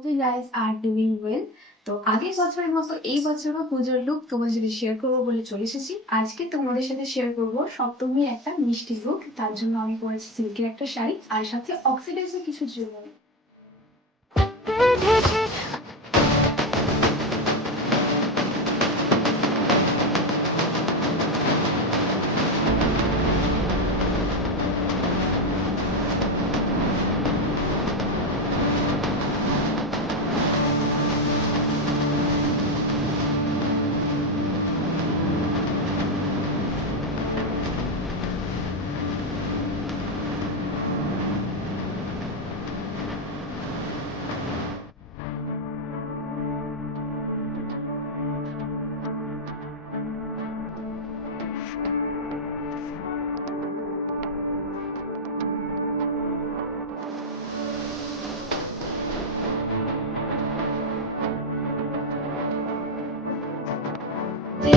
hope you guys are doing well. তো আগের বছরের মতো এই বছরও পুজোর লুক তোমাদের সাথে শেয়ার করবো বলে চলে এসেছি। আজকে তোমাদের সাথে শেয়ার করবো সপ্তমীর একটা মিষ্টি লুক। তার জন্য আমি পরেছি সিল্কের একটা শাড়ি আর সাথে অক্সিডাইজের কিছু জুয়েলারি।